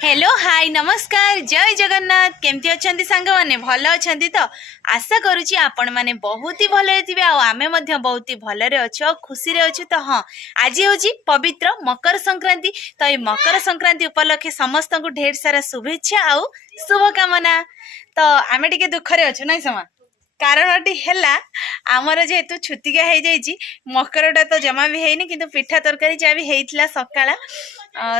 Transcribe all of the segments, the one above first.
Hello hi नमस्कार जय जगन्नाथ केमती अछंती सांग माने भल अछंती तो आशा करूची आपण माने बहुत ही भले थिबे आ आमे मध्य बहुत ही भलरे अछु खुशी रे अछु। तो हाँ आज होची पवित्र मकर संक्रांति। तो ये मकर संक्रांति उपलक्षे समस्त को ढेर सारा शुभेच्छा आउ शुभकामना। तो आमे टिके दुख रे अछु नै समा कारणटी है आमर जेहेतु छुतिका हो जाइए मकरटा तो जमा भी है कि पिठा तरकारी जहाँ भी होता सकाला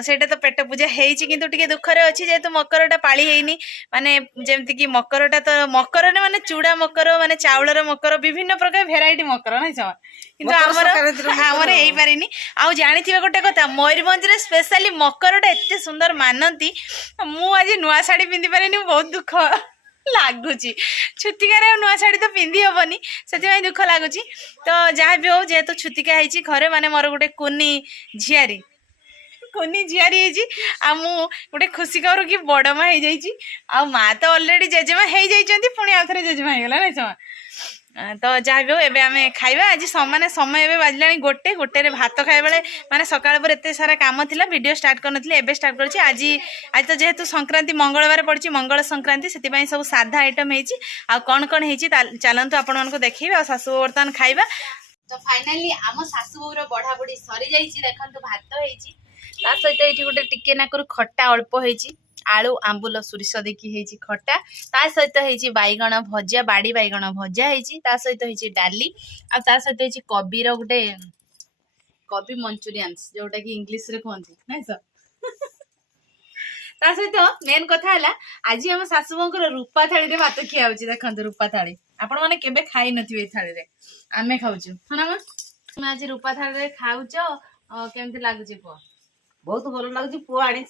सेटा तो पेट पूजा होती दुखरे अच्छी जेहेतु मकरटा पाली है माने जमती कि मकरटा तो मकर ने माने चूड़ा मकर माने चाउलर मकर विभिन्न प्रकार भेराइटी मकर ना समा किंतु आमर हो पारे आउ जानी गोटे कथा मयूरभंज स्पेशली मकरटा एत सुंदर मानती मु आज नुआ शाढ़ी पिंधि पारे बहुत दुख लगुच छुतिकार नुआ शाढ़ी तो पिंधि हेनी से दुख लगुच। तो जहाँ भी हो जेहेतु छुतिका है घरे माने मोर गोटे कुनी झियारी आ मु गोटे खुशी खबर कि बड़ माँ हो जाइए आ माँ तो अलरेडी जेजेमा हो जाइए पुणी आउ थे जेजेमा हो गला ना। तो जहाँ भी हो एबे आमे खाइबा आज माने समय एबे बाजला गोटे गोटे रे भात खाए बेले माने सकाळ पर एते सारा काम थिला वीडियो स्टार्ट करनथले एबे स्टार्ट करछि। आज तो जेहेतु संक्रांति मंगलवार पड़छि मंगल संक्रांति सेति पई सब साधा आइटम हेछि आ कोन कोन हेछि चलंतु आपण मानको देखैबे आ सासु बर्तन खाइबा। तो फाइनली आम सासु बोर बढ़ा बढ़ी सरी जाइछि देखंतु भात हेछि ता सहित एठी गोटे टिके नाकर खट्टा अल्प हेछि आलू आंबुल सोरिष देखी हेछि खट्टा ता सहित हेछि बैगण भजा बाड़ी बैगण भजा हेछि ता सहित हेछि डाली आ ता सहित हेछि कबी रो गोटे कबी मंचुरियंस जोटा कि इंग्लिश रे कहंती नै सर ता सहित मेन कथा हला आज हम सासु बोंकर रूपा थाली रे भात खिया होछि देखंतु रूपा थाली आपण माने केबे खाई नथिबे थाली रे आमे खाउछु हना मा तुम आज रूपा थाली रे खाउछो केमति लागुछि पो बहुत भल लगुच पुआ आनी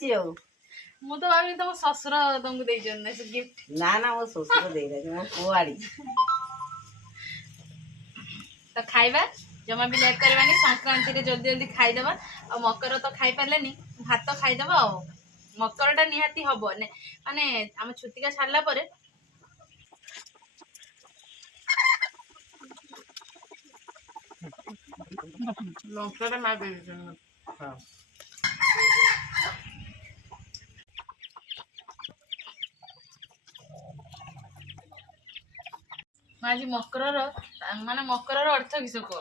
मु तो भाभी तुम ससुर तुमको दे गिफ्ट ना ना मो ससुर दे मो पुआ आनी तो खाइबा जमा भी लेट करवानी संक्रांति रे जल्दी जल्दी खाइदबा आ मकर तो खाई पारलेनी भात खाइदबा आ मकरटा निहाती हबो ने माने हम छुतिका छाड़ला परे लंकाटा मार दे हां आज मकर माने मकर अर्थ किस कह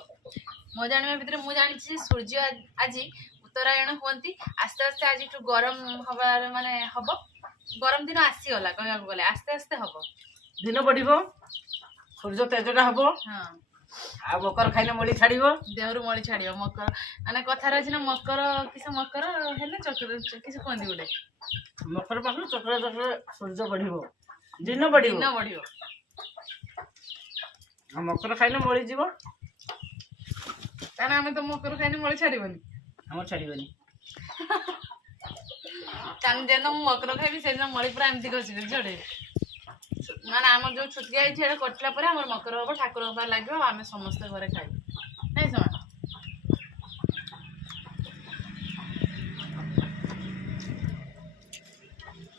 मो जाना भितर मुझे जानी सूर्य आज उत्तरायण हमें आस्ते आस्ते आज गरम हबार माने हम गरम दिन आसीगला कह गले आस्ते आस्ते हम दिन बढ़ सूर्य तेजटा हम हाँ आ मकर खाइले मली छाड़ देहरु मली छाड़ मकर माने कथार अच्छी ना मकर किस मकर है चक्र किस कहते गोटे मकर पाखर चक्र चक्र सूर्य बढ़ दिन बढ़ मकर खाइले मली जीव ताना हमें तो मकर खाइने मली छाड़बनी हम छाड़बनी तान जेन मकर खाइबी से मली पूरा एमती घसी झड़े माने आम जो छुटिया है कटला पर आम मकर हम ठाकुर हबार लगे आम समस्त घरे खाइबू नहीं समा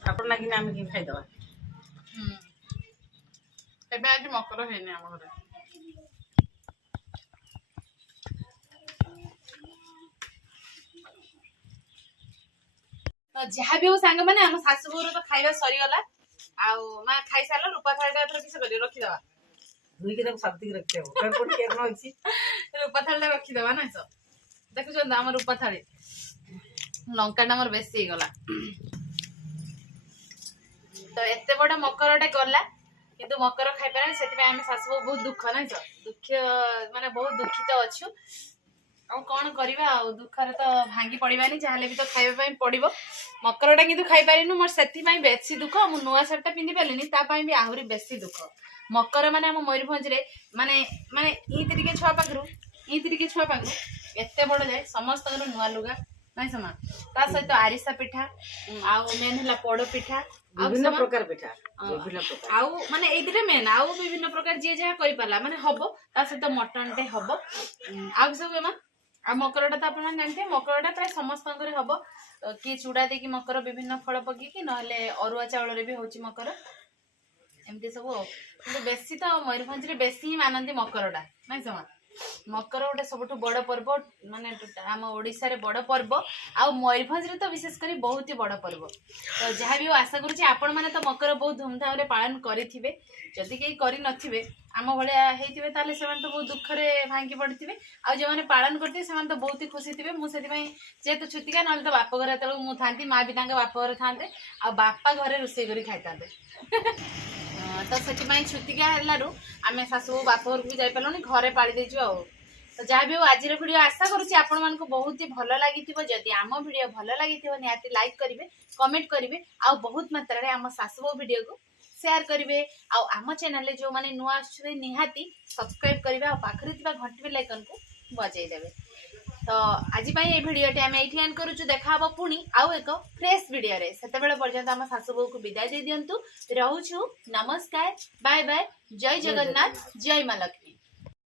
ठाकुर लगे आम कि खाईदबा एबे आज मकर हेनी आम घरे तो जहाँ भी हो सांग मैंने आम सासु बोर तो खाइबा सरीगला आउ माँ खाई सारा रूपा थाली किस कर रखीदबा धुई के साथी रखी रूपा थाली रखीदबा ना सो देखुछ आम रूपा थाली लंकाटा मोर बेसी गला तो एत बड़ मकरटे गला किंतु मकर खाई पारे से आम सासु बहुत दुख ना सो दुख माने बहुत दुखित अच्छु और कौन करवा दुखर तो भांगी पड़ानी जहाँ भी तो खाइबा पड़ो मकरटा किंतु खाई पारिनु मोर से बेसी दुख मु नुआ शार्टा पिंधि पारे भी आहरी बेसी दुख मकर माने हम मयूरभंज रे माने माने ईतिरिके छुआ पाखरु एते बड़ जाए समस्त नुआ लुगा नहीं समा ता सहित आरिसा पिठा आउ मेन हला पोड़ पिठा विभिन्न प्रकार पिठा आउ माने एदिरे मेन आउ विभिन्न प्रकार जे जहा करि पाला माने हबो ता सहित मटन टे हबो आउ सब एमा आ मकरटा तो आप जानते मकरटा प्राय समस्त हम किए चूड़ा देकी मकर विभिन्न फल पकईकि ना अरुआ चाउल भी होची मकर एमती सब बेसी तो मयूरभंज बेसी ही मानती मकरटा नहीं समा मकर गोटे सबुठ बड़ पर्व माने आम ओडिशा रे बड़ पर्व आ मयूरभंज रे तो विशेष करी बहुत ही बड़ पर्व तो जहाँ भी आशा करुच्ची आपण मैंने तो मकर बहुत धूमधाम रे पालन करिथिबे जदि केही करि नथिबे आम भलिया हेइथिबे ताले सेमान तो बहुत दुख रे भांगी पड़िथिबे आ जे माने पालन करथिबे सेमान तो बहुत ही खुशी थिबे मु सेति पई जेतु छुतिका नले तो बाप घर तळ मु थांती मां भी तांगे बाप घर थांते आ बापा घरे रोषेई करी खाइतांते तो से छुतिका हेलारू आम शाशु बाप घर भी जाई पालुनी घरे पाड़ी देजु आ तो जहाँ भी आज वीडियो आशा करुच्ची आपण मानक बहुत ही भल लगी जदि आम वीडियो भल लगी निहाती लाइक करेंगे कमेंट करेंगे आ बहुत मात्रा रे आम शाशु वीडियो को शेयर करेंगे आम चैनल जो माने नुआ आछुवे निहाती सब्सक्राइब करेंगे आ पाखरे थिबा घंटी बेल आइकन को बजाई देबे तो आज ये वीडियो टी आम ये एंड करूँ देखा हम पुणी आउ एक फ्रेश वीडियो रे सेतेबेले पर्यंत आम शाशु बहू को विदाय दे दियंतु रहूछु नमस्कार बाय बाय जय जगन्नाथ जय मां लक्ष्मी।